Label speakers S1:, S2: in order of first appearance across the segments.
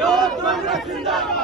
S1: Youth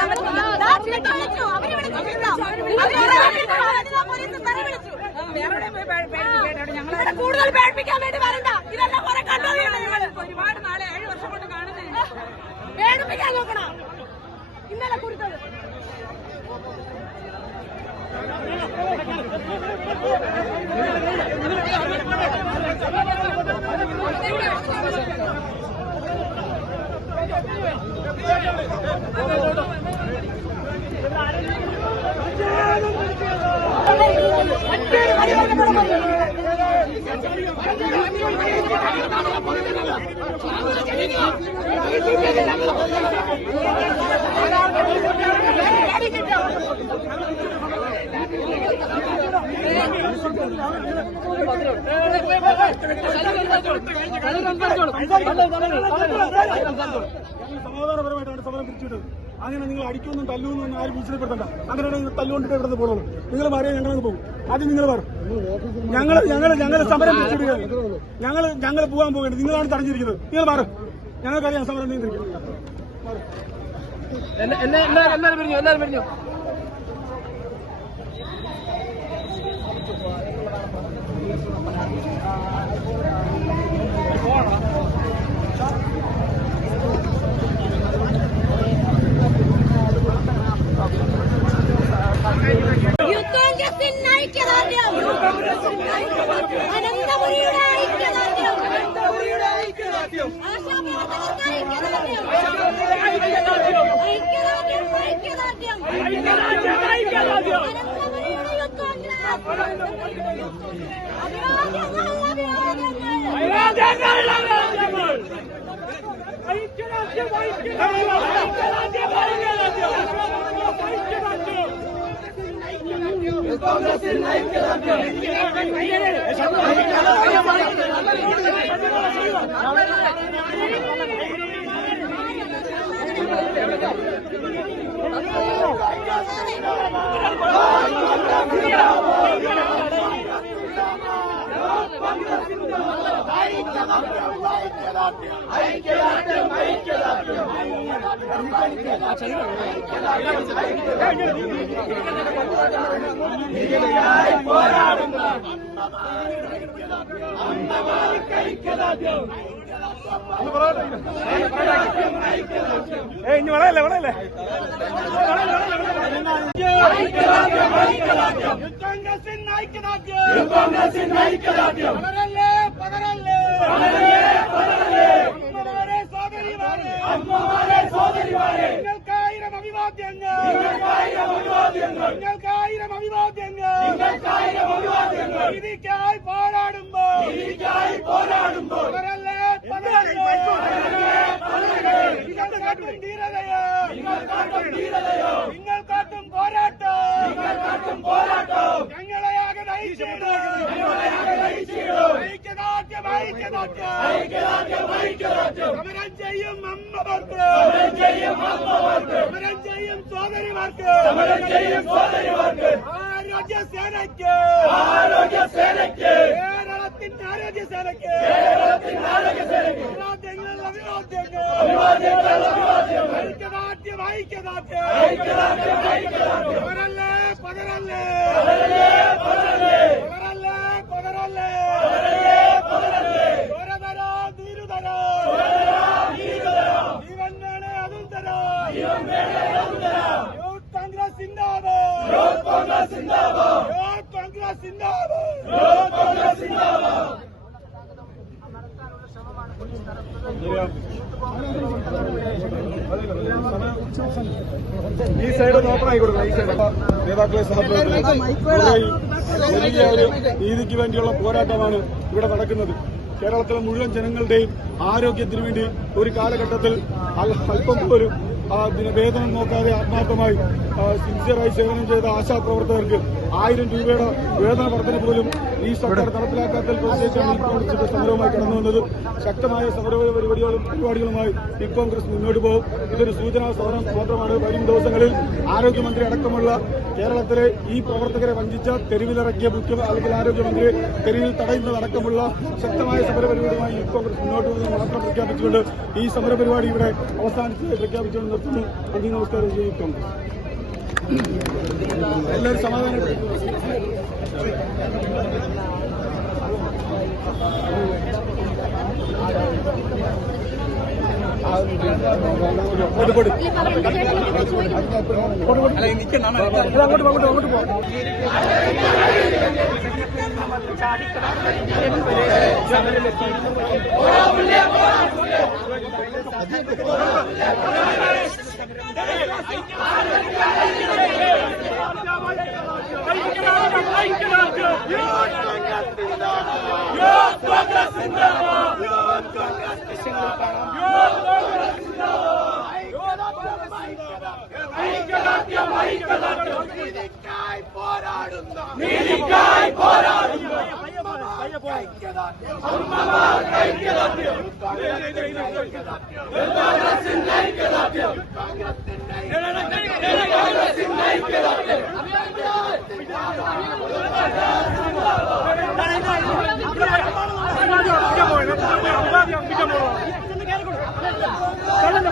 S1: படிப்பு കൂടുതൽ പേടിപ്പിക്കാൻ വേണ്ടി വരണ്ട. ഇതെല്ലാം കുറെ കണ്ടോ ഒരുപാട് നാളെ ഏഴ് വർഷം കൊണ്ട് കാണുന്നത് പേടിപ്പിക്കാൻ നോക്കണം? ഇന്നലെ കുറിച്ചത്
S2: സമാധാനപരമായിട്ടാണ് സമരം പിരിച്ചുവിട്ടത് അങ്ങനെ നിങ്ങൾ അടിക്കൊന്നും തല്ലുമെന്നും ഒന്നും ആരും ഭീഷണിപ്പെടുത്തണ്ട. അങ്ങനെ നിങ്ങൾ തല്ലുകൊണ്ടിട്ട് ഇവിടെ നിന്ന് പോകണുള്ളൂ നിങ്ങൾ മാറിയാൽ ഞങ്ങളങ്ങ് പോകും. ആദ്യം നിങ്ങൾ പറ ഞങ്ങൾ ഞങ്ങൾ ഞങ്ങൾ സമരം പിരിച്ചുവിടുകയാണ് ഞങ്ങൾ ഞങ്ങൾ പോകാൻ പോകേണ്ടത് നിങ്ങളാണ് തടഞ്ഞിരിക്കുന്നത്. നിങ്ങൾ മാറും. ഞങ്ങൾക്കറിയാം സമരം നിയന്ത്രിക്കും.
S3: എല്ലാവരും പറഞ്ഞു? എല്ലാരും
S1: പറഞ്ഞു? കോൺഗ്രസിൻ ഐക്യദാർഢ്യം അനന്തപുരിയുടെ ഐക്യദാർഢ്യം কংগ্রেসের নাইক അഭിവാദ്യങ്ങൾ
S2: ഏ ഇനി വളയല്ലേ വളയല്ലേ പകരല്ലേ പകരല്ലേ അമ്മമാരെ സോദരിമാരെ നിങ്ങൾക്കായിരം അഭിവാദ്യങ്ങൾ നിങ്ങൾക്കായിരം അഭിവാദ്യങ്ങൾ നീതിക്കായി പോരാടുമ്പോൾ പകരല്ലേ നിങ്ങൾ കാട്ടും ധീരതയോ നിങ്ങൾ കാട്ടും പോരാട്ടം? ഐക്യദാർഢ്യം സമരം ചെയ്യും അമ്മമാർക്ക് സമരം ചെയ്യും സോദരിമാർക്ക് ആരോഗ്യ സേനയ്ക്ക് കേരളത്തിന്റെ ആരോഗ്യ സേനയ്ക്ക് അഭിവാദ്യങ്ങൾ അഭിവാദ്യങ്ങൾ ഐക്യദാർഢ്യം ഐക്യദാർഢ്യം പകരല്ലേ പകരല്ലേ പകരല്ലേ ഈ സൈഡ് ഓപ്പണായി കൊടുക്കണം ഈ സൈഡ് നേതാക്കളെ സഹപ്രവർത്തകർ നീതിക്ക് വേണ്ടിയുള്ള പോരാട്ടമാണ് ഇവിടെ നടക്കുന്നത്. കേരളത്തിലെ മുഴുവൻ ജനങ്ങളുടെയും ആരോഗ്യത്തിന് വേണ്ടി ഒരു കാലഘട്ടത്തിൽ അല്പം പോലും വേതനം നോക്കാതെ ആത്മാർത്ഥമായി സിൻസിയറായി സേവനം ചെയ്ത ആശാപ്രവർത്തകർക്ക് ആയിരം രൂപയുടെ വേതന വർധന പോലും ഈ സർക്കാർ നടപ്പിലാക്കാത്തതിൽ പ്രതിഷേധിച്ചാണ് ഈ കോൺഗ്രസിന്റെ സമരവുമായി കടന്നു വന്നത്. ശക്തമായ സമര പരിപാടികളും പരിപാടികളുമായി ഈ കോൺഗ്രസ് മുന്നോട്ട് പോകും. ഇതൊരു സൂചനാ സമരം മാത്രമാണ്. വരും ദിവസങ്ങളിൽ ആരോഗ്യമന്ത്രി അടക്കമുള്ള കേരളത്തിലെ ഈ പ്രവർത്തകരെ വഞ്ചിച്ച തെരുവിലിറക്കിയ മുഖ്യ അല്ലെങ്കിൽ ആരോഗ്യമന്ത്രിയെ തെരുവിൽ തടയുന്നതടക്കമുള്ള ശക്തമായ സമരപരിപാടിയുമായി ഈ കോൺഗ്രസ് മുന്നോട്ട് പോകുന്നത് മാത്രം പ്രഖ്യാപിച്ചുകൊണ്ട് ഈ സമരപരിപാടി ഇവിടെ അവസാനിച്ച് പ്രഖ്യാപിച്ചുകൊണ്ട് നിർത്തുന്നു. നന്ദി നമസ്കാരം. ചെയ്യും കോൺഗ്രസ്. എല്ലാവരും സമാധാനം അങ്ങോട്ട് പോട്. അങ്ങോട്ട് പോട്. ഇത് അങ്ങോട്ട് പോ, അങ്ങോട്ട് പോ, അങ്ങോട്ട് പോ. അങ്ങോട്ട് கலந்த